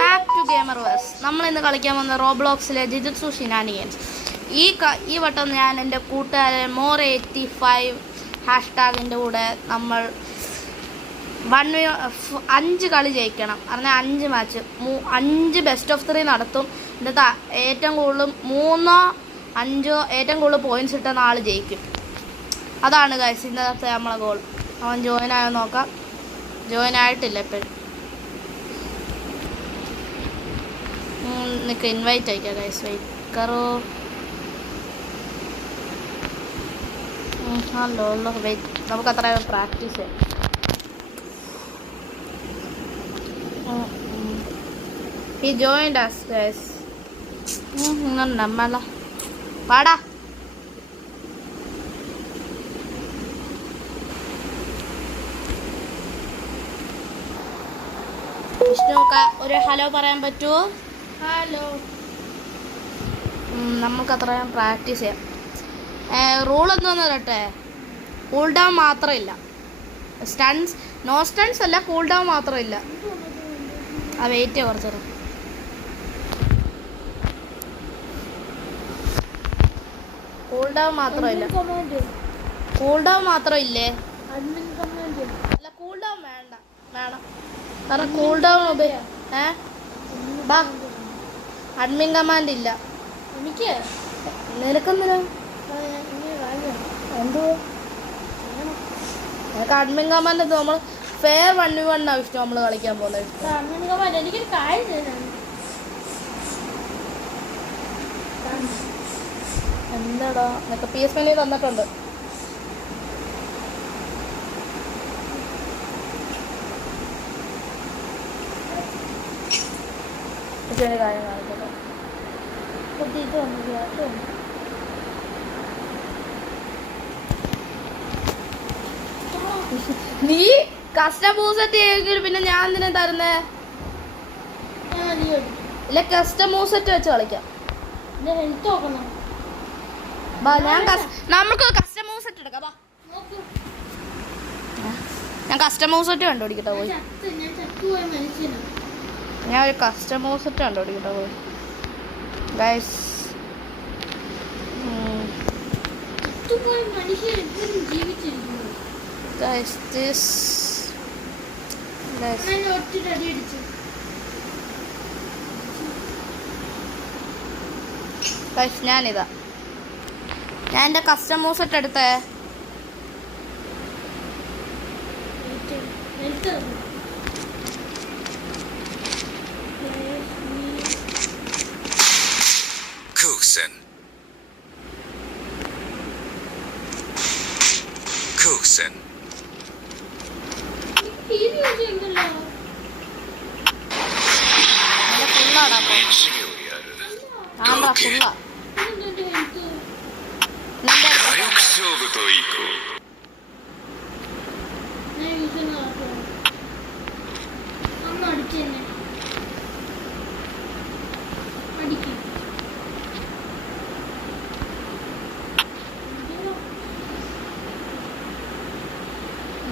Back to gamer verse. നമ്മൾ ഇന്ന് കളിക്കാൻ വന്ന റോബ്ലോക്സിലെ ജിജുത്സു ഷിനാനിയൻസ്. ഈ വട്ടം ഞാൻ എൻ്റെ കൂട്ടുകാരൻ more85 ഹാഷ്ടാഗിൻ്റെ കൂടെ നമ്മൾ 5 കളി ജയിക്കണം. പറഞ്ഞാൽ 5 മാച്ച് 5 ബെസ്റ്റ് ഓഫ് 3 നടത്തും. എന്നിട്ട് ഏറ്റവും കൂടുതൽ 3 5 ഏറ്റവും കൂടുതൽ പോയിൻറ്റ്സ് ഇട്ട 4 ജയിക്കും. അതാണ് ഗൈസ് ഇന്നത്തെ നമ്മളെ ഗോൾ. അവൻ ജോയിൻ ആയോ നോക്കാം. ജോയിൻ ആയിട്ടില്ല എപ്പോഴും. നിനക്ക് ഇൻവൈറ്റ് അയക്കാം ഗൈസ്. വെയിറ്റ് കറോ. ഹലോ വെയിറ്റ്, നമുക്ക് അത്ര പ്രാക്ടീസ് ചെയ്യാം. He joined us guys. നമ്മല പാടാ. വിഷ്ണു ഒരു ഹലോ പറയാൻ പറ്റുമോ? ഹലോ. നമുക്ക് അത്രയും പ്രാക്ടീസ് ചെയ്യാം. റൂൾ എന്തോന്ന് പറയട്ടെ, കൂൾ ഡൗൺ മാത്രമില്ല. നോ സ്റ്റൺസ് അല്ല, കൂൾ ഡൗൺ മാത്രമില്ല. വെയിറ്റ് കുറച്ചു നേരം. കൂൾ ഡൗൺ മാത്രമില്ല. കൂൾ ഡൗൺ മാത്രമില്ലേ? അല്ല, കൂൾ ഡൗൺ വേണ്ട. വേണം കാരണം കൂൾ ഡൗൺ അഡ്മിൻ കമാൻഡ് ഇല്ല എനിക്ക്. നിനക്കെന്തിനാ? എന്തോ നിനക്ക് അഡ്മിൻ കമാൻഡ് നമ്മൾ ഫെയർ 1v1 ഇഷ്ടം നമ്മൾ കളിക്കാൻ പോകുന്നത്. എന്താടാ നിനക്ക് PS തന്നിട്ടുണ്ട്. കാര്യം കാണിക്കട്ടെ. നീ കസ്റ്റമൂസറ്റ് ചെയ്യെങ്കിലും പിന്നെ ഞാൻ എന്തിനാ തരുന്നേ? ഇല്ല, കസ്റ്റമൂസറ്റ് വെച്ച് കളിക്കാം. നമുക്ക് കസ്റ്റമൂസറ്റ് എടുക്കാം. ഞാൻ കസ്റ്റമൂസറ്റ് കണ്ടുപിടിക്കട്ടെ പോയി. ഞാൻ ഒരു കസ്റ്റമൂസറ്റ് കണ്ടുപിടിക്കട്ടെ പോയി ഗൈസ്. Guys, this guys, ഞാനിതാ ഞാൻ എൻ്റെ കസ്റ്റമർ സെറ്റ് എടുത്തേ.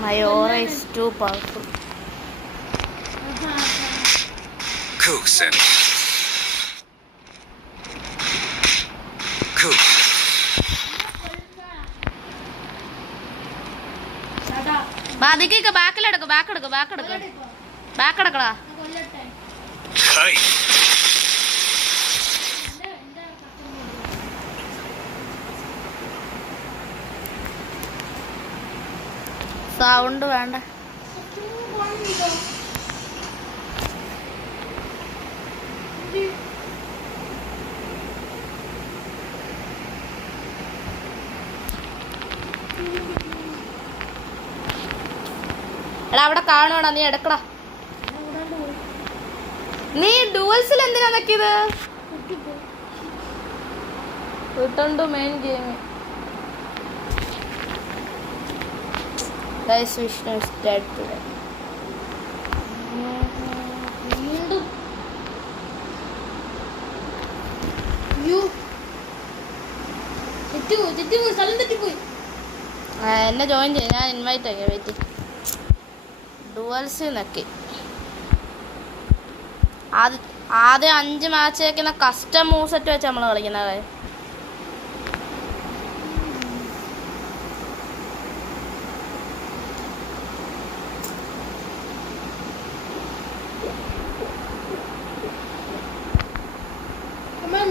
My aura is too powerful. Kusen. ബാക്കിലേക്ക് ബാക്കിലെടുക്ക. ബാക്കെടുക്കടാ. സൗണ്ട് വേണ്ട. എടാ അവിടെ കാണുവാടാ, നീ എടുക്കടാ. നീ ഡുവൽസിൽ എന്തിനാ നോക്കിയത്? Return to main game. Guys, Vishnu is dead today. എന്നെ ജോയിൻ ചെയ്യും. ഞാൻ ഇൻവൈറ്റ് ആക്കിയ. വെയിറ്റ്, ഡുവൽസ് നക്കി. ആദ്യം 5 മാച്ച് വയ്ക്കുന്ന കസ്റ്റം മൂവ് സെറ്റ് വെച്ച് നമ്മൾ കളിക്കുന്നത്.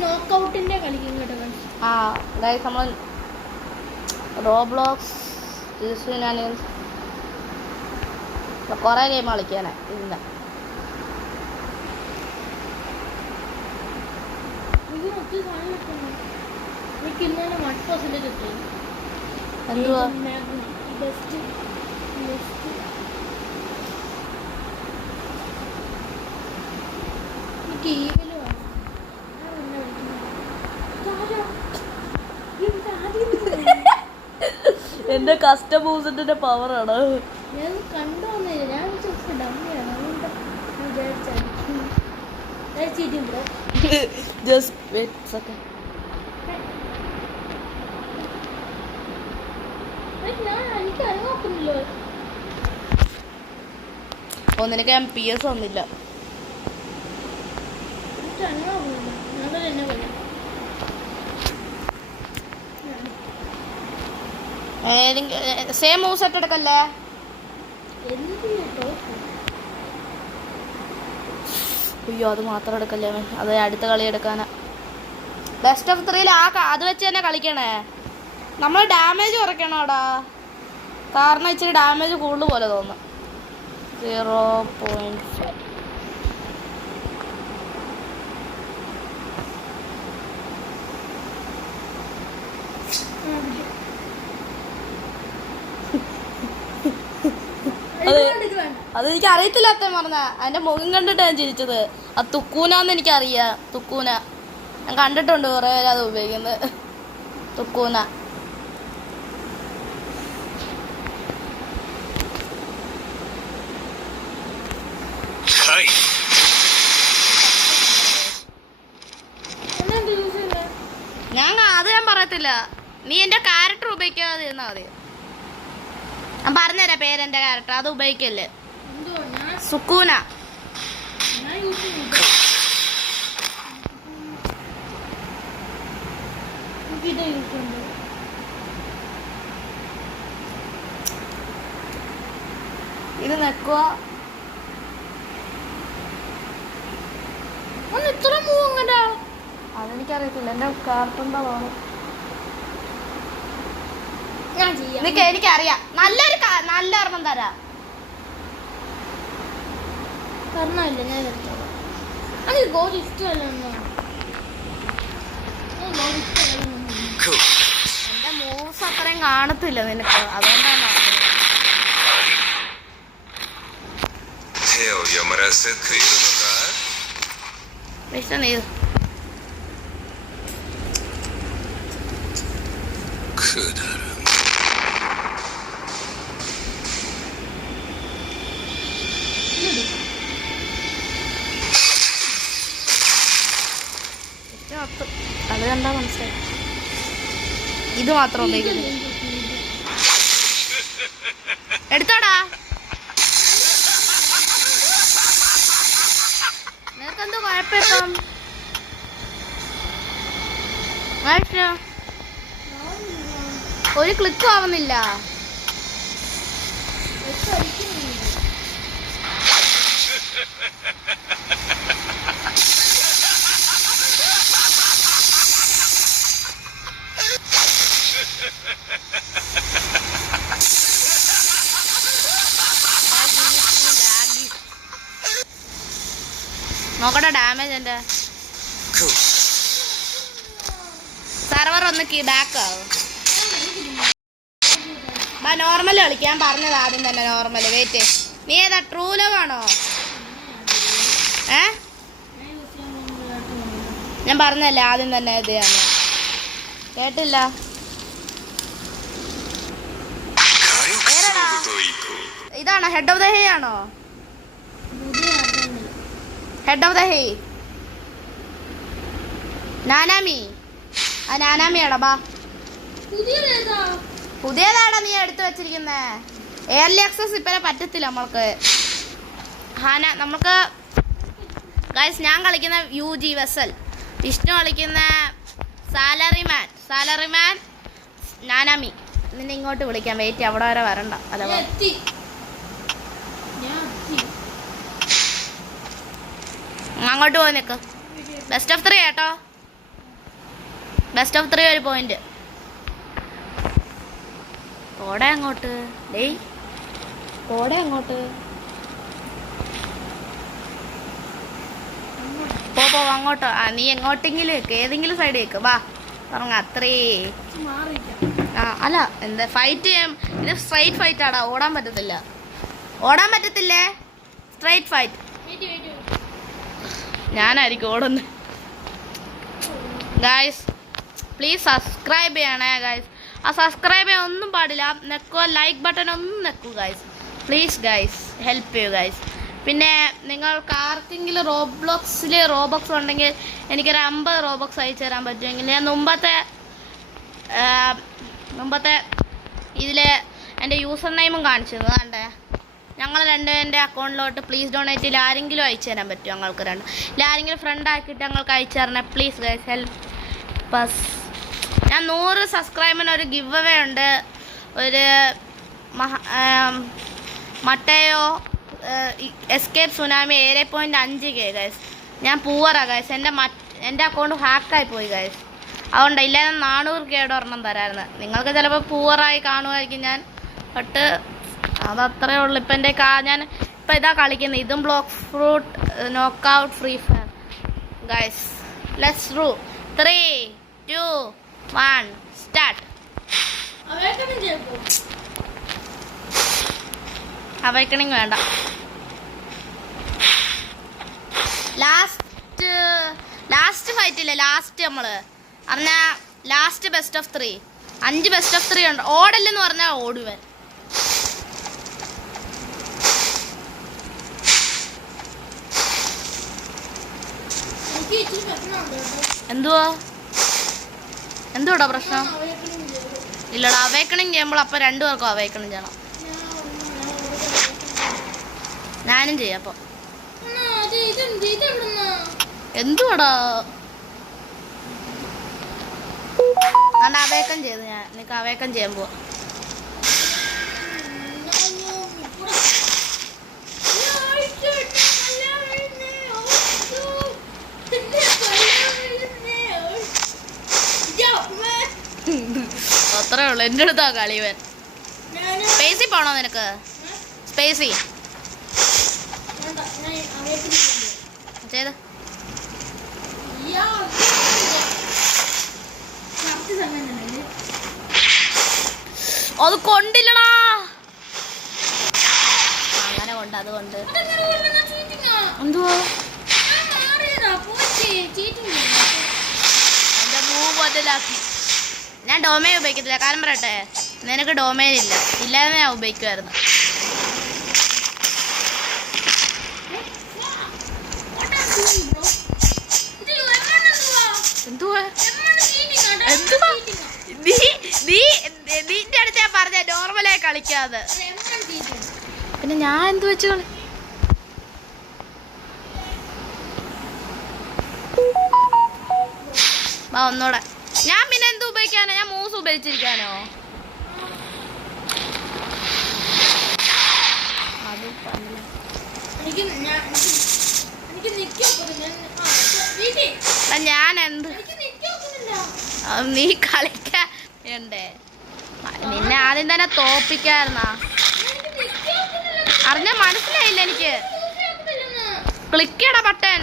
നോക്കൗട്ടിന്റെ കളിക്കും കേട്ടോ. ഗൈസ് നമ്മൾ റോബ്ലോക്സ് കുറേ ഗെയിം കളിക്കാനാ ഇന്ന്. എന്തുവാ എന്റെ കസ്റ്റം മൂവ്സിന്റെ പവറാണ്. ഞാൻ കണ്ടോന്നില്ല, ഞാൻ ഡമ്മിയാണ്, അതുകൊണ്ട് വിചാരിച്ചു. Just wait second. എനിക്ക് അറിയാക്കുന്നില്ലോ. നിനക്ക് PS ഒന്നില്ല. എനിക്ക് അറിയാക്കുന്നില്ല. ഞങ്ങൾ എന്നെ കളി സെയിം മൂവ് സെറ്റ് എടുക്കല്ലേ? അയ്യോ അത് മാത്രം എടുക്കല്ലേ, അത് അടുത്ത കളി എടുക്കാനാ. ബെസ്റ്റ് ഓഫ് 3 അത് വെച്ച് തന്നെ കളിക്കണേ. നമ്മൾ ഡാമേജ് കുറയ്ക്കണോടാ, കാരണം ഇച്ചിരി ഡാമേജ് കൂടുതൽ പോലെ തോന്നും. 0.5. അതെനിക്ക് അറിയത്തില്ല അത്ര പറഞ്ഞ, അതിന്റെ മുഖം കണ്ടിട്ട് ഞാൻ ചിരിച്ചത്. അത് തുക്കൂനാന്ന് എനിക്കറിയാം. തുക്കൂന ഞാൻ കണ്ടിട്ടുണ്ട് കുറെ പേര് അത് ഉപയോഗിക്കുന്നത്. തുക്കൂന ഞാൻ പറയത്തില്ല. നീ എന്റെ ക്യാരക്ടർ ഉപയോഗിക്കാതെ ഇരുന്നാ മതി. ഞാൻ പറഞ്ഞുതരാം പേര്, എന്റെ ക്യാരക്ടർ അത് ഉപയോഗിക്കല്ലേ. സുക്കൂന. ഇത് നെക്കുക. ഇത്ര മൂങ്ങണ്ട അതെനിക്കറിയത്തില്ല, എന്റെ ക്യാരക്ടറിന്റെ തോന്നുന്നു. എനിക്കറിയാം. നല്ല ഒരെണ്ണം തരാം. പറഞ്ഞല്ല ഞാൻ എനിക്ക് ഗോൾ ഇഷ്ടമല്ല. എന്റെ മൂവ്സ് അത്രയും കാണത്തില്ല നിനക്ക്, അതുകൊണ്ടാണ്. അത് കണ്ടാ മനസ്സിലായി. ഇത് മാത്രം ഉപയോഗിക്കുന്നു. എടുത്തോടാ. നിനക്കെന്തോ കുഴപ്പം? ഒരു ക്ലിക്കും ആവുന്നില്ല. നോക്കട്ടെ ഡാമേജ് എന്റെ സെർവർ ഒന്ന് ബാക്ക് ആവും. നോർമൽ കളിക്കാൻ പറഞ്ഞത് ആദ്യം തന്നെ. Normal weight. നീ ഏതാ ട്രൂ ലവ് ആണോ? ഞാൻ പറഞ്ഞല്ലേ ആദ്യം തന്നെ ഇതാണ്. കേട്ടില്ല? ഇതാണോ ഹെഡ് ഓഫ് ദ ഹേ ആണോ? ഹെഡ് ഓഫ് ദ ഹേ നാനാമി. ആ നാനാമിയാടാ. ബാ പുതിയതാടാ നീ എടുത്തു വെച്ചിരിക്കുന്നേ. എയർലി ആക്സസ് ഇപ്പഴേ പറ്റത്തില്ല നമ്മൾക്ക്. നമുക്ക് ഗൈസ് ഞാൻ കളിക്കുന്ന UG വെസൽ, വിഷ്ണു കളിക്കുന്ന സാലറിമാൻ നാനാമി. നിന്നെ ഇങ്ങോട്ട് വിളിക്കാം, വെയിറ്റ്, അവിടെ വരെ വരണ്ട. അല്ല അങ്ങോട്ട് പോയി നിൽക്ക്. ബെസ്റ്റ് ഓഫ് 3 കേട്ടോ, ബെസ്റ്റ് ഓഫ് 3 ഒരു പോയിന്റ്. പോടെ അങ്ങോട്ട്, ഡേയ് പോടെ അങ്ങോട്ട്. പോ അങ്ങോട്ടോ. നീ എങ്ങോട്ടെങ്കിലും വെക്ക്, ഏതെങ്കിലും സൈഡ് വെക്ക്. വാ പറഞ്ഞ അത്രേ. അല്ല എന്താ ഫൈറ്റ് ചെയ്യാം, ഇത് സ്ട്രൈറ്റ് ഫൈറ്റ് ആടാ, ഓടാൻ പറ്റത്തില്ലേ, സ്ട്രൈറ്റ് ഫൈറ്റ്. ഞാനായിരിക്കും ഓടുന്നത്. ഗായ്സ് പ്ലീസ് സബ്സ്ക്രൈബ് ചെയ്യണേ ഗായ്സ്. ആ സബ്സ്ക്രൈബ് ചെയ്യാൻ ഒന്നും പാടില്ല, നെക്കുക, ലൈക്ക് ബട്ടൺ ഒന്നും നെക്കൂ ഗായ്സ്, പ്ലീസ് ഗായ്സ്, ഹെൽപ്പ് ചെയ്യൂ ഗായ്സ്. പിന്നെ നിങ്ങൾക്ക് ആർക്കെങ്കിലും റോബോക്സ് ഉണ്ടെങ്കിൽ എനിക്കൊരു 50 റോബോക്സ് അയച്ചു തരാൻ പറ്റുമെങ്കിൽ ഞാൻ മുമ്പത്തെ ഇതിൽ എൻ്റെ യൂസർ നെയിമും കാണിച്ചു തന്നു. കണ്ടേ, ഞങ്ങൾ രണ്ടുപേരുടെ അക്കൗണ്ടിലോട്ട് പ്ലീസ് ഡൊണേറ്റിൽ ആരെങ്കിലും അയച്ചു തരാൻ പറ്റും. ഞങ്ങൾക്ക് ആരെങ്കിലും ഫ്രണ്ട് ആക്കിയിട്ട് ഞങ്ങൾക്ക് അയച്ചു തരണേ പ്ലീസ് ഗൈസ്, ഹെൽപ്പ് ബസ്. ഞാൻ 100 സബ്സ്ക്രൈബറിന് ഒരു ഗിവ് അവേ ഉണ്ട്. ഒരു മട്ടയോ എസ്കേപ്പ് സുനാമി 7.5K ഗൈസ്. ഞാൻ പൂവറാ ഗൈസ്, എൻ്റെ അക്കൗണ്ട് ഹാക്കായി പോയി ഗൈസ്. അതുകൊണ്ട് ഇല്ലാതെ 400K ഒരെണ്ണം തരാമായിരുന്നു. നിങ്ങൾക്ക് ചിലപ്പോൾ പൂവറായി കാണുമായിരിക്കും ഞാൻ, ബട്ട് അതത്രേ ഉള്ളൂ. ഇപ്പം എൻ്റെ ഞാൻ ഇപ്പം ഇതാ കളിക്കുന്നത്, ഇതും block fruit knockout free fire guys. Let's do 3, 2, 1 start. Awakening വേണ്ട. ലാസ്റ്റ് ഫൈറ്റ് ഇല്ലേ, ലാസ്റ്റ് നമ്മൾ പറഞ്ഞാൽ last best of 3, 5 best of 3 ഉണ്ട്. ഓടല്ലെന്ന് പറഞ്ഞാൽ ഓടുവൻ. എന്തുവാടാ പ്രശ്നം? ഇല്ലടാ, അവൈക്കണിങ് ചെയ്യുമ്പോൾ അപ്പം 2 പേർക്കും അവൈക്കണിങ് ചെയ്യണം. ഞാനും ചെയ്യാം. അപ്പോൾ എന്തുവാടാ കാരണം അവൈക്കൺ ചെയ്ത് ഞാൻ നിനക്ക് അവൈക്കൺ ചെയ്യാൻ പോവാ. അത്രേ ഉള്ളു, എൻ്റെ അടുത്താ കളിവൻ. സ്പേസി പോണോ നിനക്ക്? സ്പേസി ചെയ്ത് അത് കൊണ്ടില്ലടാ. അങ്ങനെ കൊണ്ട് അതുകൊണ്ട് എന്തുവാ എൻ്റെ മൂവ് ബദലാക്കി. ഞാൻ ഡൊമൈൻ ഉപയോഗിക്കത്തില്ല, കാരണം പറയട്ടെ, നിനക്ക് ഡൊമൈൻ ഇല്ല, ഇല്ലാതെ ഞാൻ ഉപയോഗിക്കുമായിരുന്നു. നിന്റെ അടുത്ത് ഞാൻ പറഞ്ഞ നോർമലായി കളിക്കാതെ, പിന്നെ ഞാൻ എന്ത് വെച്ച് കളി. ഒന്നൂടെ ഞാൻ പിന്നെ എന്ത് ഉപയോഗിക്കാനോ? ഞാൻ മൂസ് ഉപയോഗിച്ചിരിക്കാനോ? ഞാൻ എന്ത് നീ കളിക്കണ്ടേ? നിന്നെ ആദ്യം തന്നെ തോപ്പിക്കായിരുന്നാ? അറിഞ്ഞ മനസ്സിലായില്ല എനിക്ക്. ക്ലിക്ക് ചെയ്യടാ ബട്ടൺ.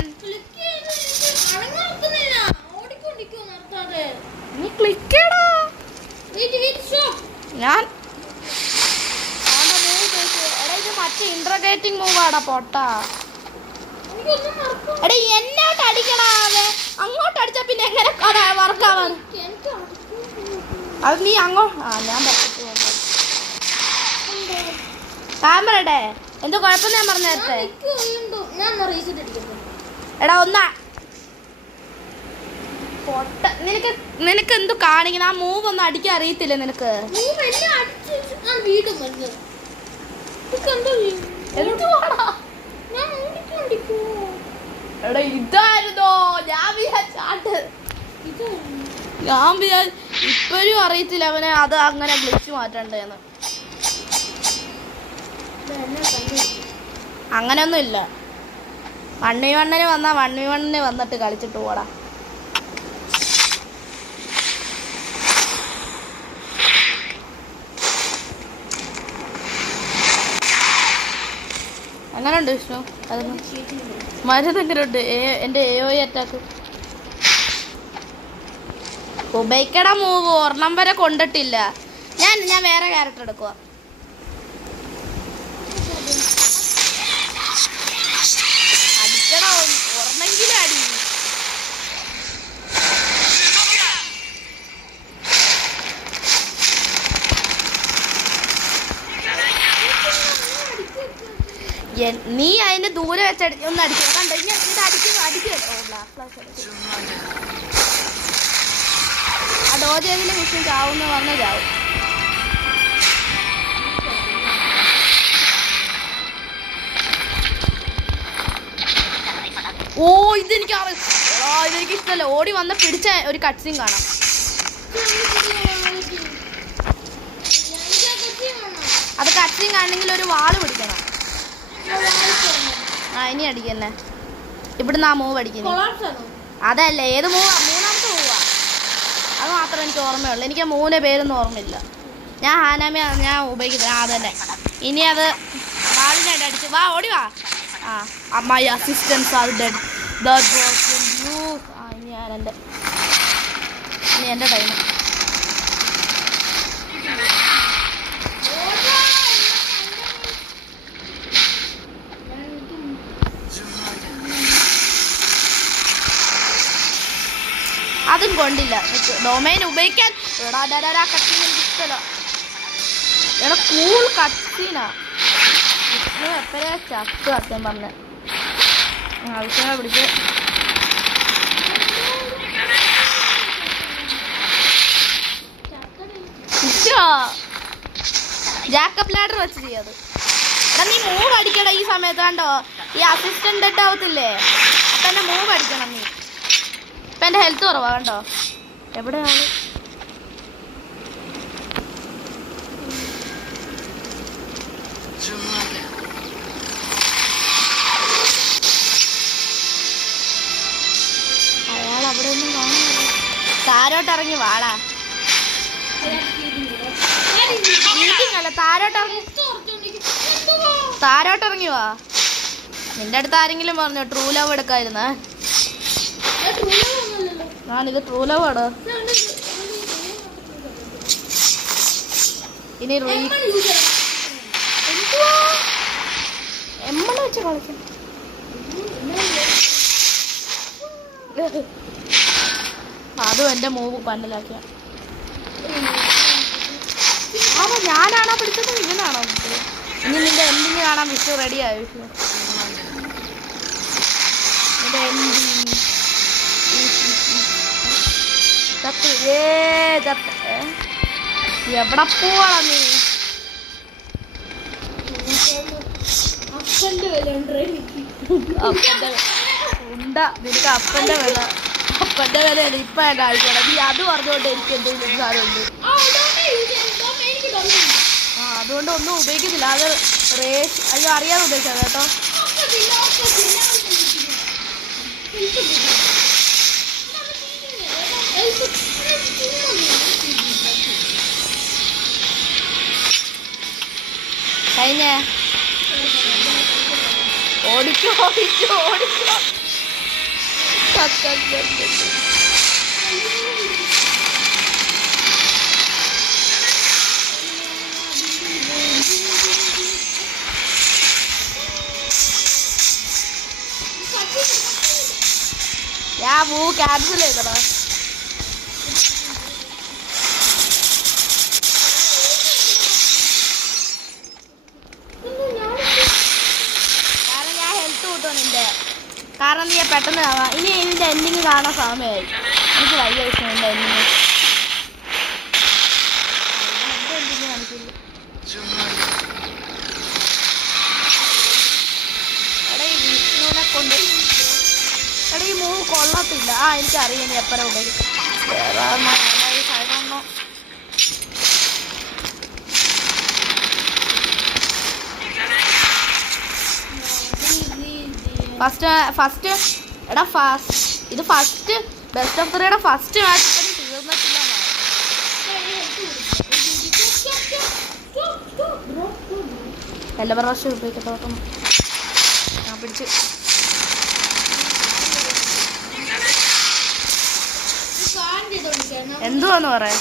നീ ക്ലിക്ക് ചെയ്യടാ. ഞാൻ മറ്റേ ഇന്റർഗ്രേറ്റിംഗ് മൂവാടാ പൊട്ടാ. എടാ എന്നോട്ട് അടിക്കടാതെ, അങ്ങോട്ട് അടിച്ചാ പിന്നെ എങ്ങനെ വർക്കാവാൻ? അത് നീ അങ്ങോട്ട് ഞാൻ ക്യാമറയുടെ എന്തോ കുഴപ്പം ഞാൻ പറഞ്ഞ നേരത്തെ. എടാ ഒന്നാ പൊട്ട, നിനക്ക് എന്തു കാണിക്കണം? ആ മൂവ് ഒന്നും അടിക്കാൻ അറിയത്തില്ല നിനക്ക്? എടാ ഇതായിരുന്നോ ഞാൻ ഇപ്പോഴും അറിയത്തില്ല അവനെ അത് അങ്ങനെ വിളിച്ചു മാറ്റണ്ടേന്ന്. അങ്ങനെയൊന്നും ഇല്ല. 1v1 വന്നാ 1v1 വന്നിട്ട് കളിച്ചിട്ട് പോടാ. എങ്ങനെയുണ്ട് വിഷ്ണു? അതൊന്നും മരുന്നെങ്ങനെയുണ്ട് എൻ്റെ AOE അറ്റാക്ക്? ഉപയോഗിക്കട മൂവ് ഒരെണ്ണം വരെ കൊണ്ടിട്ടില്ല. ഞാൻ വേറെ ക്യാരക്ടർ എടുക്കുക. അടിക്കട ഒരെണ്ണെങ്കിലും അടി. നീ അതിന് ദൂരെ വെച്ച് ഒന്ന് അടിക്കുക. കണ്ടോ ഇത് അടിക്കുക. ആ ഡോജ് ഏതിലെ വിഷയം ചാവുന്ന പറഞ്ഞാൽ ചാവും. ഓ ഇതെനിക്ക് ഇഷ്ടമല്ല. ഓടി വന്ന് പിടിച്ച ഒരു കട്ട്സീൻ കാണാം. അത് കട്ട്സീൻ കാണണമെങ്കിൽ ഒരു വാള് പിടിക്കണം. ഇനി അടിക്കന്നെ. ഇവിടുന്ന് ആ മൂവ് അടിക്കുന്നു. അതല്ല ഏത് മൂവാ? മൂന്നാമത്തെ മൂവാ. അത് മാത്രമേ എനിക്ക് ഓർമ്മയുള്ളൂ. എനിക്ക് ആ മൂന്ന് പേരൊന്നും ഓർമ്മയില്ല. ഞാൻ ഹാനാമി ഞാൻ ഉപയോഗിക്കുന്നത് അതന്നെ. ഇനി അത് വാളിനായിട്ട് അടിച്ച് വാ ഓടി വാ. My assistance R dead. ഇനി എൻ്റെ ടൈം. അതും കൊണ്ടില്ല. ഡൊമൈൻ ഉപയോഗിക്കാൻ കട്ടീൻ എനിക്ക് ഇഷ്ടമല്ല. എടാ കൂൾ കട്ടീനാ. വിഷ്ണു എപ്പോഴേ ചത്ത് സത്യം പറഞ്ഞ വിഷ്ണുവിനെ പിടിച്ച് ജാക്കപ്പ് ലാഡർ വെച്ച് ചെയ്യാത്. എടാ നീ മൂവ് അടിക്കട ഈ സമയത്ത്. കണ്ടോ ഈ അസിസ്റ്റന്റ് ഡെഡ് ആവത്തില്ലേ? അപ്പൊ എന്നെ മൂവ് അടിക്കണം നീ. ഇപ്പം എൻ്റെ ഹെൽത്ത് കുറവാ. കണ്ടോ എവിടെയാണ്? അയാൾ അവിടെ ഒന്നും കാണുന്നില്ല. താരോട്ട് ഇറങ്ങി വാടാ. മീറ്റിംഗ് അല്ല, താരോട്ട് ഇറങ്ങി വാ. നിന്റെ അടുത്ത് ആരെങ്കിലും പറഞ്ഞോ ട്രൂ ലവ് എടുക്കായിരുന്നേ? ഞാനിത് ട്രൂ ലവ് ആണോ? ഇനി എമ്മള് വെച്ച് കളിക്കും. അതും എൻ്റെ മൂവ് പന്നലാക്കിയ. ഞാനാണോ പിടിച്ചത്? ഇവനാണോ പിടിച്ചത്? ഇനി നിന്റെ എൻഡിങ് കാണാൻ വിഷു റെഡിയായോ? വിഷു നിന്റെ എൻഡിങ് എവിടെ പോവാ നീ? നിനക്ക് അപ്പന്റെ വില ഇപ്പൊ കാണിക്കണം. നീ അത് പറഞ്ഞുകൊണ്ട് എനിക്ക് എന്തെങ്കിലും സാധനമുണ്ട്. അതുകൊണ്ട് ഒന്നും ഉപയോഗിക്കുന്നില്ല. അത് അയ്യോ അറിയാതെ ഉപയോഗിക്കാം കേട്ടോ. കഴിഞ്ഞേ ഓടിക്കോ. ഞാൻ മൂവ് ക്യാൻസൽ ചെയ്തടാ. കാരണം നീ പെട്ടെന്ന് കാണാം. ഇനി ഇതിൻ്റെ എൻഡിങ് കാണാൻ സമയമായി. എനിക്ക് വയ്യ വിഷയം എൻ്റെ എൻഡിങ്. എൻഡിങ് കാണിക്കില്ല. എടാ ഈ വിഷ്ണുവിനെ കൊണ്ട് എടാ ഈ മൂവ് കൊള്ളത്തില്ല. എനിക്കറിയാം ഇനി എപ്പറ ഉപയോഗിക്കും. ഫസ്റ്റ് എടാ ഇത് first best of 3 first match തീർന്നിട്ടില്ല. എല്ലാ പ്രാവശ്യം ഉപയോഗിക്കത്തോട്ടും ഞാൻ പിടിച്ച് എന്തുവാന്ന് പറയാ.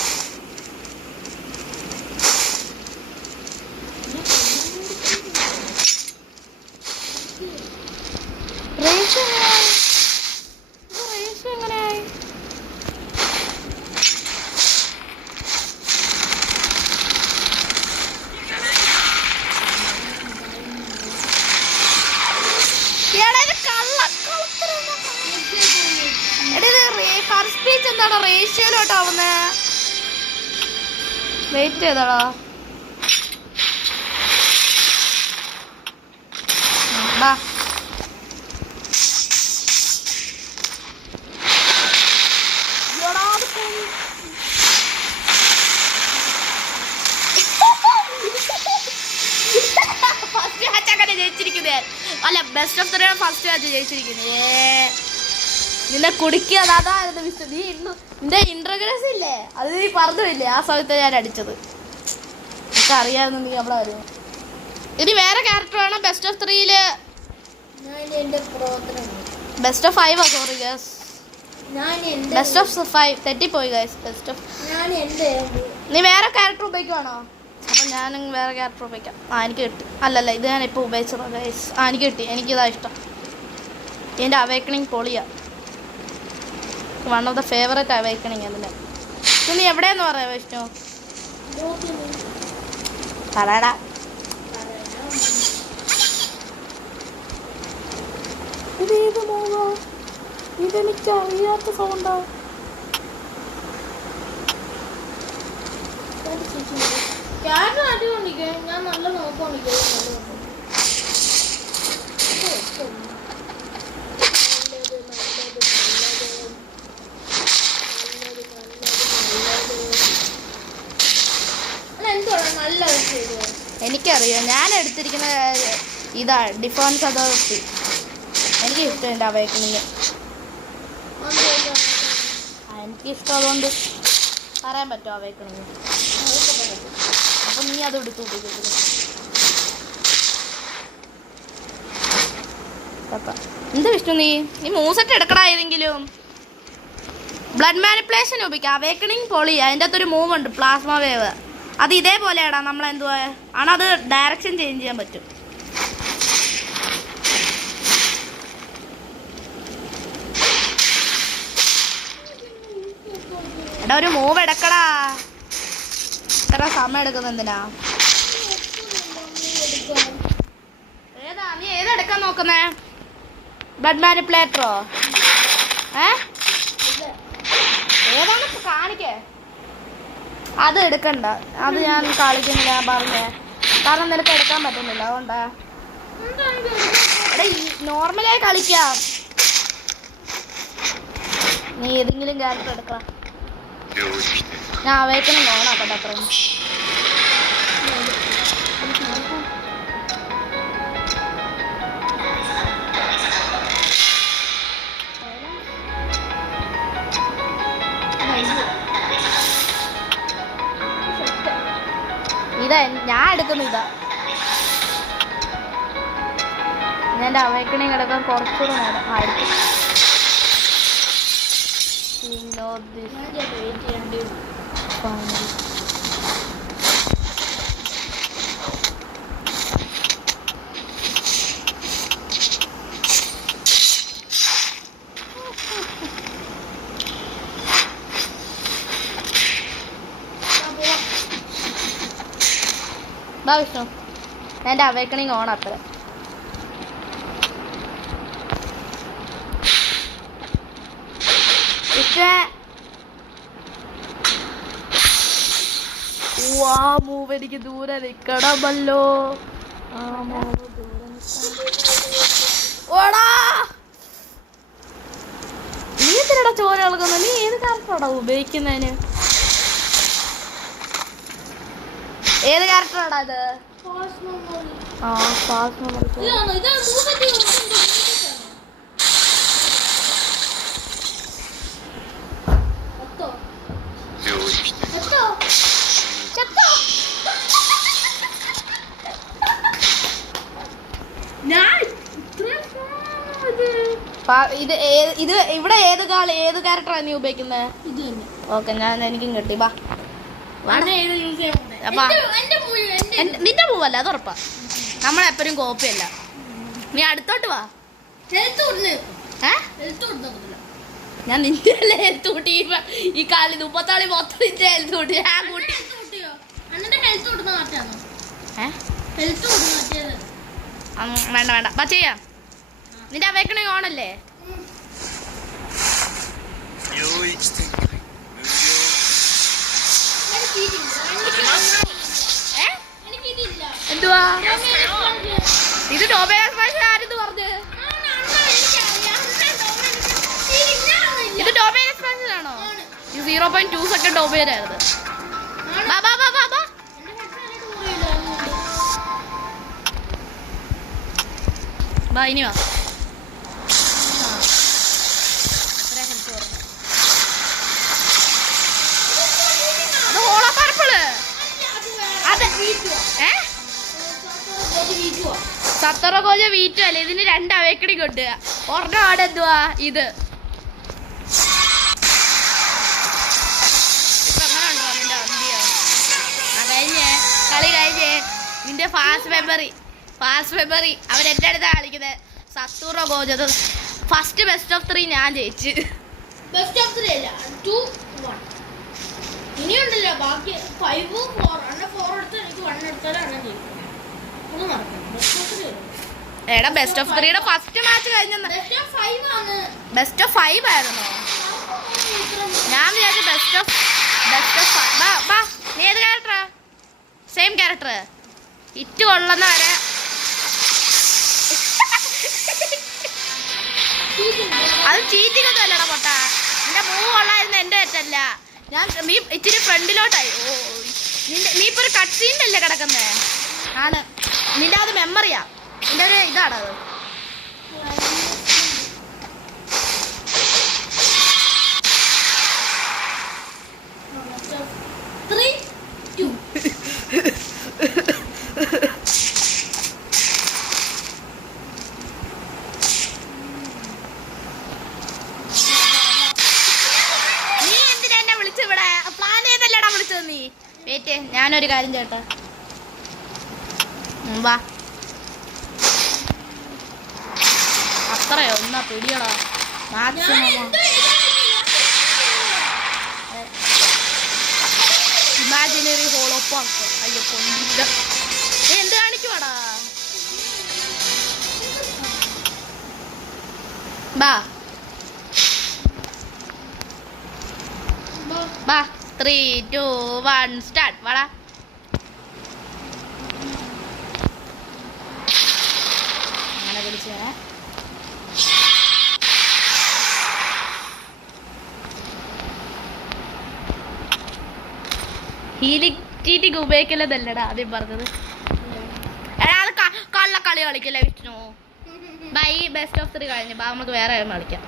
റേഷ്യോ എങ്ങനെയായി? എന്താണ് റേഷ്യോയിലോട്ടാവുന്നേ? വെയിറ്റ് ചെയ്താടാ. ഫസ്റ്റ് മാച്ച് അങ്ങനെ ജയിച്ചിരിക്കുന്നേ. അല്ല ബെസ്റ്റ് ഓഫ് 3 ഫസ്റ്റ് മാച്ച് ജയിച്ചിരിക്കുന്നേ. നിന്നെ കുടിക്കുക അതായിരുന്നു മിസ്റ്റർ. നീ നിന്റെ ഇന്റർഗ്രസ് ഇല്ലേ, അത് നീ പറഞ്ഞില്ലേ ആ സമയത്ത് ഞാൻ അടിച്ചത്. എനിക്ക് അറിയാമായിരുന്നു നീ അവിടെ വരും. ഇനി വേറെ ക്യാരക്ടർ വേണം best of 3 best of 5 sorry guys, best of 5 തെറ്റിപ്പോയി ഗൈസ്. ബെസ്റ്റ് ഓഫ് നീ വേറെ ക്യാരക്ടർ ഉപയോഗിക്കുവാണോ? അപ്പം ഞാൻ വേറെ ക്യാരക്ടർ ഉപയോഗിക്കാം. എനിക്ക് കിട്ടി. അല്ലല്ല ഇത് ഞാൻ ഇപ്പോൾ ഉപയോഗിച്ചത് ഗൈസ്. എനിക്ക് കിട്ടി. എനിക്കിതാ ഇഷ്ടം. എൻ്റെ അവേക്കണിങ് പൊളിയാ. One of the favourite awakening അതിന്. ഇത് നീ എവിടെയെന്ന് പറയാം വിഷ്ണു? പറയടാ. ഇതേത് മോളാ? ഇതെനിക്ക് അറിയാത്ത സൗണ്ടാ. ഞാൻ നല്ല നോക്കിക്കൊണ്ടിരിക്കും. എനിക്കറിയാം. ഞാൻ എടുത്തിരിക്കുന്ന ഇതാ ഡിഫൻസ് അതോറിറ്റി. എനിക്ക് ഇഷ്ടം എൻ്റെ അവേക്കണിങ്. എനിക്കിഷ്ടം അതുകൊണ്ട് പറയാൻ പറ്റുമോ അവേക്കണിങ്? അപ്പം നീ അത് എടുത്തു ഉപയോഗിക്കുന്നു. എന്ത് വിഷ്ണു നീ മൂസറ്റ് എടുക്കടാ ഏതെങ്കിലും. ബ്ലഡ് മാനിപ്പുലേഷൻ ഉപയോഗിക്കാം. അവേക്കണിങ് പൊളി. അതിൻ്റെ അകത്തൊരു മൂവ് ഉണ്ട്, പ്ലാസ്മ വേവ്. അത് ഇതേപോലെയാടാ. നമ്മളെന്തുവാ ആണത് ഡയറക്ഷൻ ചേഞ്ച് ചെയ്യാൻ പറ്റും. എടാ ഒരു മൂവ് എടുക്കടാ. ഇത്ര സമയം എടുക്കുന്ന എന്തിനാ? ഏതാ നീ ഏതെടുക്കാൻ നോക്കുന്നേ? ബ്ലഡ് മാനിപ്പുലേറ്ററോ? ഏതാണ് കാണിക്കേ? അത് എടുക്കണ്ട. അത് ഞാൻ കളിക്കുന്നില്ല പറഞ്ഞേ. കാരണം നിനക്ക് എടുക്കാൻ പറ്റുന്നില്ല. അതുകൊണ്ടാ. എടാ നോർമലായി കളിക്കാം. നീ ഏതെങ്കിലും ക്യാരക്ടർ എടുക്കാം. ഞാൻ അവേക്കണിങ് ഓണാക്കട്ടെ. അത്രയും ഇതാ ഞാൻ എടുക്കുന്ന ഇതാ. ഞാൻ അവേക്കണിങ് എടുക്കാൻ കുറച്ചുകൂടെ നേരം ആയിരിക്കും. വിഷ്ണു എൻ്റെ അവേക്കണിങ് ഓൺ അത്ര. മൂവ് എനിക്ക് ദൂരെ നിൽക്കണമല്ലോ. ഓടാ ചോര കളക്കുന്നു. നീ ഏത് ക്യാരക്ടറാടാ ഉപയോഗിക്കുന്നതിന്? ഏത് ക്യാരക്ടറാടാ ഇത്? ആ ഫാസ്റ്റ് മെമ്മറി. ഇത് ഇവിടെ ഏത് ക്യാരക്ടറാണ് നീ ഉപയോഗിക്കുന്നത്? ഓക്കെ, എനിക്കും കിട്ടി. ബാ നിന്റെ മൂവല്ല, അത് ഉറപ്പാ. നമ്മളെപ്പോഴും കോപ്പിയല്ല. നീ അടുത്തോട്ട് വാ. ഞാൻ നിന്റെ അല്ലേ ഹെൽത്ത് കൂട്ടി. ഈ കാലി 30 മൊത്തം നിന്റെ ഹെൽത്ത് കൂട്ടി. ഞാൻ കൂട്ടി. വേണ്ട വേണ്ട, ബാ ചെയ്യാം. നിന്റെ അവേക്കണേ ഓണല്ലേ? എന്തുവാ ഇത്? ഡോബേസ് ഭാഷ ആരെന്ന് പറഞ്ഞു? ഇത് ഡോബേസ് ഭാഷയാണോ? ഇത് 0.2 സെക്കൻഡ് ഡോബേരായിരുന്നു. ബാ ഇനി വാ. അത് ഹോളോ പർപ്പിള്. സത്തറോജ വീറ്റു അല്ലേ? ഇതിന് 2 അവേക്കടി കൊണ്ട് ഒരെണ്ണം അവിടെ എന്തുവാ ഇത്? ഇപ്പൊ അങ്ങനെ ഉണ്ടോ നിന്റെ വണ്ടിയോ? കഴിഞ്ഞേ കളി കഴിഞ്ഞേ. നിന്റെ ഫാസ്റ്റ് മെമ്മറി അവൻ എൻ്റെ അടുത്താണ് കളിക്കുന്നത്. സത്തൂറോ ഗോജത് ഫസ്റ്റ് ബെസ്റ്റ് ഓഫ് 3 ഞാൻ ജയിച്ചു. ബെസ്റ്റ് ഓഫ് 3 അല്ല, 2-1. ഇനിയുണ്ടല്ലോ ബാക്കി 5 4. 4 എടുത്ത് എനിക്ക് 1 എടുത്താലും അങ്ങനെ ജയിക്കും. ഒന്ന് നടക്കും. എടാ ബെസ്റ്റ് ഓഫ് 3യുടെ ഫസ്റ്റ് മാച്ച് കഴിഞ്ഞ ബെസ്റ്റ് ഓഫ് 5 ആയിരുന്നോ? ഞാൻ വിചാരിച്ചു ബെസ്റ്റ് ഓഫ് 5. നീ ഏത് ക്യാരക്ടറാ? Same character. ഇറ്റ് കൊള്ളുന്ന വരെ അത് ചീറ്റിംഗ് ഒന്നും അല്ലടാ പൊട്ട. നിന്റെ മൂവ് കൊള്ളായിരുന്നു, എൻ്റെ തെറ്റല്ല. നീ ഇച്ചിരി ഫ്രണ്ടിലോട്ടായി. നീ ഇപ്പൊ ഒരു കട്ട് സീനിലല്ലേ കിടക്കുന്നേ? ആണ് നിന്റെ അത് മെമ്മറിയാ. നിന്റെ ഒരു ഇതാണത്. ഞാനൊരു കാര്യം ചേട്ടാ, വാ. അത്രയോ ഒന്നാ പിടിയടാ മാക്സിമം. ഇമാജിനറി ഹോളൊപ്പം. അയ്യോ കൊണ്ടില്ല. നീ എന്ത് കാണിക്കുവാടാ? ബാ 3 2 1 സ്റ്റാർട്ട്. വാടാ. അങ്ങനെ വിളിച്ചേ. ഹീലിക്ക് ഉപയോഗിക്കലതല്ലടാ ആദ്യം പറഞ്ഞത്. കള്ളക്കളി കളിക്കല്ലേ വിഷ്ണു? ബൈ ബെസ്റ്റ് ഓഫ് 3 കഴിഞ്ഞു. ബാ നമുക്ക് വേറെ കളിക്കാം.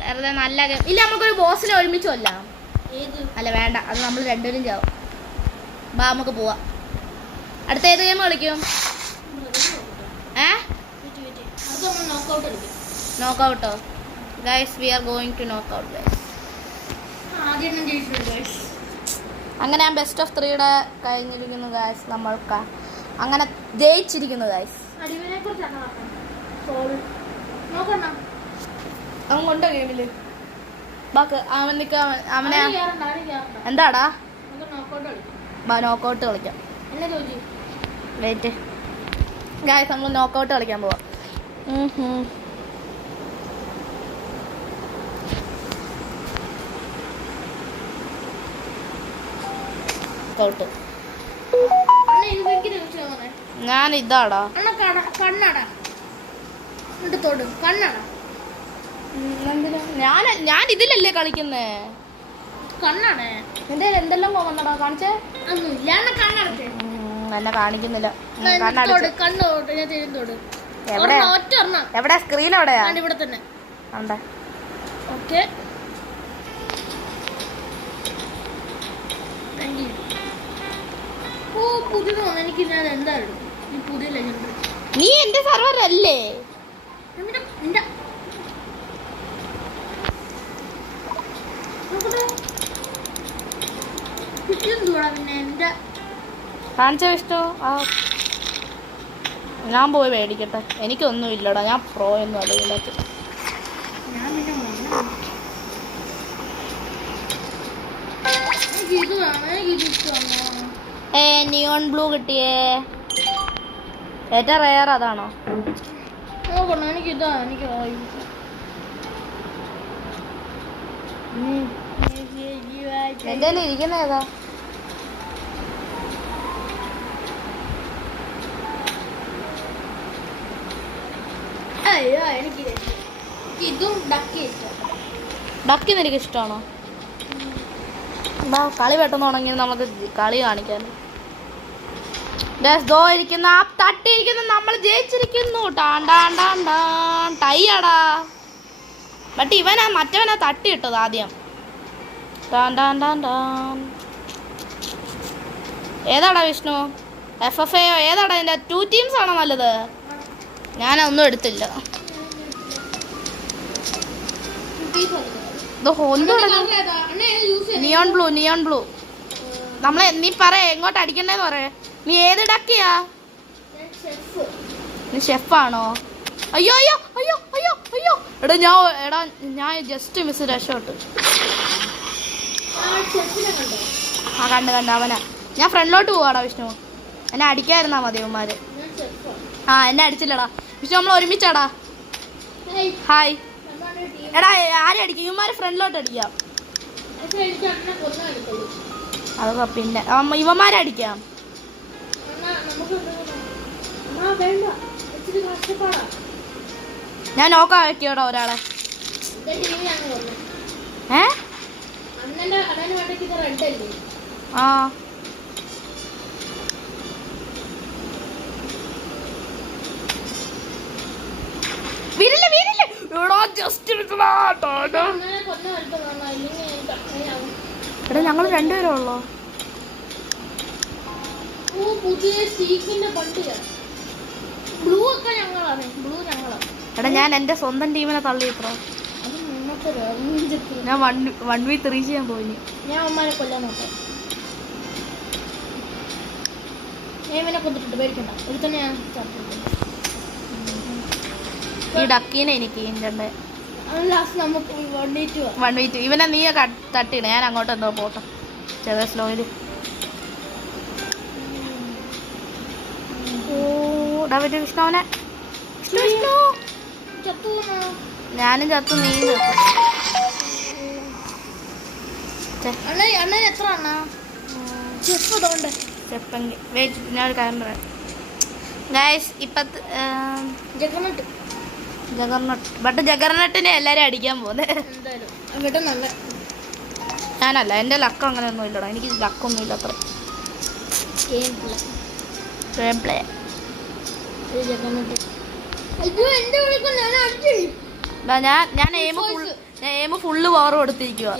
വെറുതെ നല്ല ഇല്ല, നമുക്കൊരു ബോസിനെ ഒരുമിച്ച് കൊല്ലാം. അല്ല വേണ്ട, അത് നമ്മൾ രണ്ടുപേരും ചാവും. ബാ നമുക്ക് പോവാം. അടുത്ത ഏത് ഗെയിം കളിക്കും? നോക്കൗട്ടോ guys? We are going to knockout guys. അങ്ങനെ ഞാൻ ബെസ്റ്റ് ഓഫ് 3യുടെ കഴിഞ്ഞിരിക്കുന്നു ഗൈസ്. നമ്മൾക്ക് അങ്ങനെ ജയിച്ചിരിക്കുന്നു ഗൈസ്. അവൻ കൊണ്ടോ ഗെയിമില് ബാക്ക് അവനെ എന്താടാ? നോക്കൗട്ട് കളിക്കാം. വെയിറ്റ് ഗായ്സ്, നമ്മൾ നോക്കൗട്ട് കളിക്കാൻ പോവാം. ഞാൻ ഇതാടാ ഞാൻ ഇതിലല്ലേ കളിക്കുന്നേ. കണ്ണാണ് എന്റെ എന്തെല്ലാം പോകുന്നടാ കാണിച്ചേ. ഒന്നുമില്ല കണ്ണടച്ചേ. എന്നെ കാണിക്കുന്നില്ല. കണ്ണോട്ട് ഞാൻ തിരുന്നോട്. എവിടെ എവിടെ സ്ക്രീൻ എവിടെയാ? ഇവിടെ തന്നെ ഉണ്ട്. ഓക്കെ ഓ പുതിയത് വന്നു. എനിക്ക് ഞാൻ എന്തായാലും ഈ പുതിയ ലെജൻഡ്. നീ എന്റെ സർവർ അല്ലേ? പിന്നെ എന്റെ കാണിച്ച വിഷ്ണു. ഞാൻ പോയി മേടിക്കട്ടെ. എനിക്കൊന്നും ഇല്ലടാ. ഞാൻ പ്രോ ഒന്നും അല്ല ഇതിനകത്ത്. ഞാൻ പിന്നെ ഇത് വേണം. ഇത് ഇഷ്ടമാണോ? നിയോൺ ബ്ലൂ കിട്ടിയേ. ഏറ്റവും റെയർ അതാണോ? നോക്കണം. എനിക്കിതാ എനിക്ക് എന്റെ ഇരിക്കുന്ന ഏതാ? അയ്യോ എനിക്ക് ഇതും ഡക്കി ഇഷ്ടം. ഡക്കി നിനക്ക് ഇഷ്ടമാണോ? കളി പെട്ടെന്ന് തുടങ്ങി നമുക്ക് കളി കാണിക്കാൻ. ഇരിക്കുന്ന ആ തട്ടിയിരിക്കുന്ന നമ്മൾ ജയിച്ചിരിക്കുന്നു. ടൈയാടാ. ബട്ട് മറ്റവനാ തട്ടി ഇട്ടത് ആദ്യം. ഏതാടാ വിഷ്ണു? FFA ഏതാടാ? ഇതിന്റെ 2 ടീംസ് ആണോ നല്ലത്? ഞാനൊന്നും എടുത്തില്ല. Neon blue. നമ്മളെ നീ പറയാ എങ്ങോട്ട് അടിക്കണ്ടേന്ന് പറയാ. നീ ഏത് ഡക്കിയാ? നീ ഷെഫാണോ? അയ്യോ അയ്യോ അയ്യോ അയ്യോ അയ്യോ. ഞാൻ ജസ്റ്റ് മിസ് രക്ഷപ്പെട്ടു. കണ്ട് അവനാ. ഞാൻ ഫ്രണ്ടിലോട്ട് പോവാടാ വിഷ്ണു. എന്നെ അടിക്കാതിരുന്നാ മതി അവന്മാര്. എന്നെ അടിച്ചില്ലടാ വിഷ്ണു. നമ്മൾ ഒരുമിച്ചാടാ. ഹായ്. എടാ ആരും അടിക്കും. ഇവന്മാര് ഫ്രണ്ടിലോട്ട് അടിക്കാം. അതൊക്കെ പിന്നെ ഇവന്മാരടിക്കാം. ഞാൻ നോക്കാക്കിയോടാ ഒരാളെ. എടാ ഞങ്ങൾ രണ്ടുപേരേ ഉള്ളോ? എടാ ഞാൻ എന്റെ സ്വന്തം ടീമിനെ തള്ളിയത്രോ. ഞാൻ 1v3 ചെയ്യാൻ പോയി. ഞാൻ അമ്മമാരെ കൊല്ലാൻ നോക്കാം. ഞാൻ ഇവനെ കൊന്നിട്ടുണ്ട്. പേടിക്കണ്ട. ഒരു തന്നെ ഞാൻ ഈ ഡക്കീനെ എനിക്ക് ലാസ്റ്റ് നമുക്ക് 1v2. ഇവനെ നീ തട്ടിയിട. ഞാൻ അങ്ങോട്ട് എന്തോ പോട്ടെ ചെറിയ സ്ലോയില്. വിഷ്ണുവിനെ ഞാനും ചത്തു. നീ അണ്ണൻ എത്ര അണ്ണാ? ചെപ്പെങ്കിൽ വെയിറ്റ്. ഞാൻ ഒരു കാര്യം പറയാം ഗൈസ്. ജഗർനട്ട്. ബട്ട് ജഗർനട്ടിനെ എല്ലാരും അടിക്കാൻ പോകുന്നത്. ഞാനല്ല. എന്റെ ലക്കം അങ്ങനെ ഒന്നും ഇല്ലടാ. എനിക്ക് ലക്കൊന്നും ഇല്ല അത്ര. ഞാൻ എയിം ഫുള്ള് പവർ കൊടുത്തിരിക്കുക.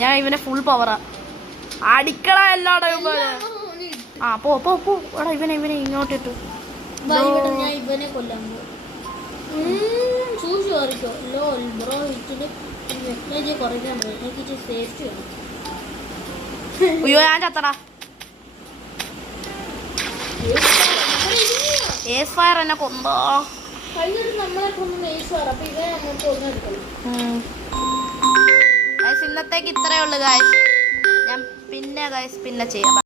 ഞാൻ ഇവനെ ഫുൾ പവറാ. അടിക്കട എല്ലാടും. പോ പോ പോ. എടാ ഇവനെ ഇങ്ങോട്ടിട്ടു. ഞാൻ ഇവനെ കൊല്ലാൻ സൂക്ഷിച്ചോ. ബ്രോ ഹിറ്റിന് കുറയ്ക്കാൻ പറ്റും. എനിക്ക് സേഫ്റ്റി വേണം. അയ്യോ ഞാൻ ചത്തടാ. ഏസ് ഫയർ എന്നെ കൊന്നോ. നമ്മളെ കൊന്നു ഏസ് ഫയർ. അപ്പൊ ഇവനെ നമുക്ക് ഒന്നെടുക്കണം. ഇന്നത്തേക്ക് ഇത്രയേ ഉള്ളൂ ഗായ്സ്. ഞാൻ പിന്നെ ചെയ്യാം.